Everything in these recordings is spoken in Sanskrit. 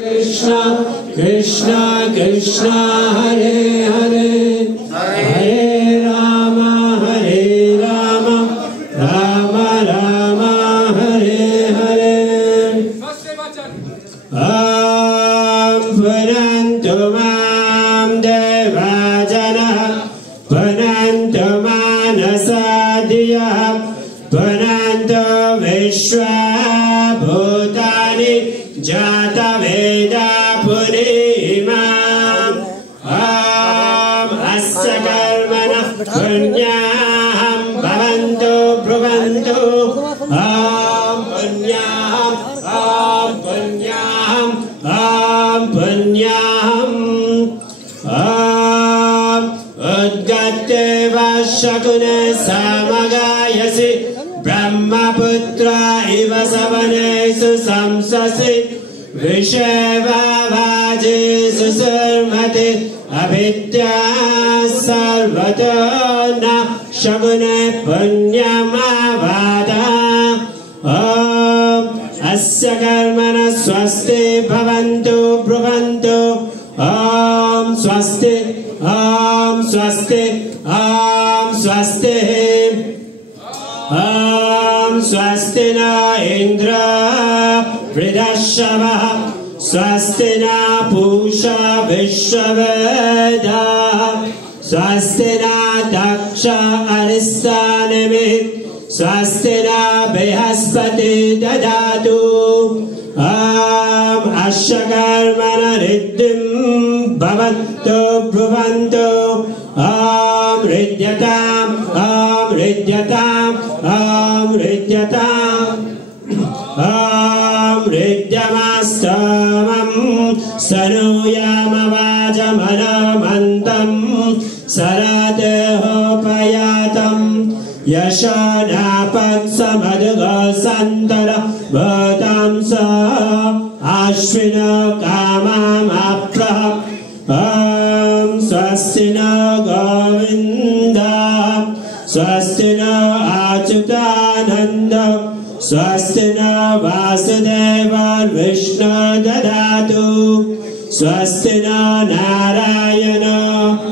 Krishna Krishna Krishna Hare Hare Hare Rama Rama Rama Hare Hare Punantu Mam Devajana Punantu Manasadiya Punantu Vishwa Bhutani Jata Veda Purimam Asya Karmana Punyam Bhavantu Bhuvantu Punyam Punyam Punyam Udgatte Vashakune Samagayasi Brahmaputra Iva Savanesu Samsasi Vishevavaji Susarmati Avidya Sarvatona Shagune Punyamavada Asya Karmana Swasti Bhavantu Bhuvantu Swasti Swasti Swasti Swasti na Indra Vridashavaha Swasti na Pusha Vishwaveda Swasti na Daksha Aristanimit Swasti na Brihaspati Dadatu Asya Karmana Riddhim Bhavantu Bhuvantu Ridyatam Ridyatam Ridyatam Ridyamastamam Sanuyamavajamanamantam Saradehopayatam Yashanapatsamadugasantara Bhatamsa Ashvina Kamam Apraham Swasti na Govinda Swasti na Achyutananda Swasti na Vasudeva Vishnu Dadatu Swasti na Narayana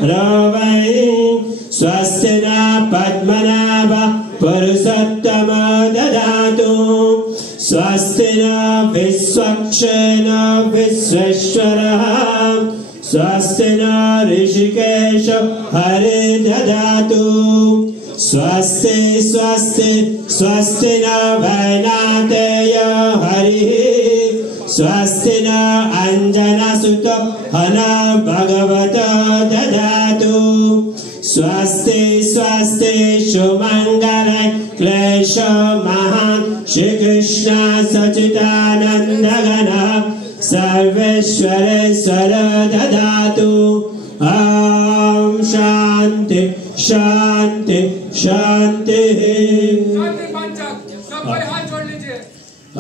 Ravai Swasti na Padmanabha Purusattama Dadatu Swasti na Viswakshena Visveshwaraha Swasti na Rishikesha Hare Dadatu Swasti Swasti Swasti na Vainateya Hari Swasti na Anjana Sutta Hana Bhagavata Dadatu Swasti Swasti Shumangarai Klesha Mahan Shri Krishna Sachidananda Gana Sarveshwareswara Dadatu Shanti Shanti Shanti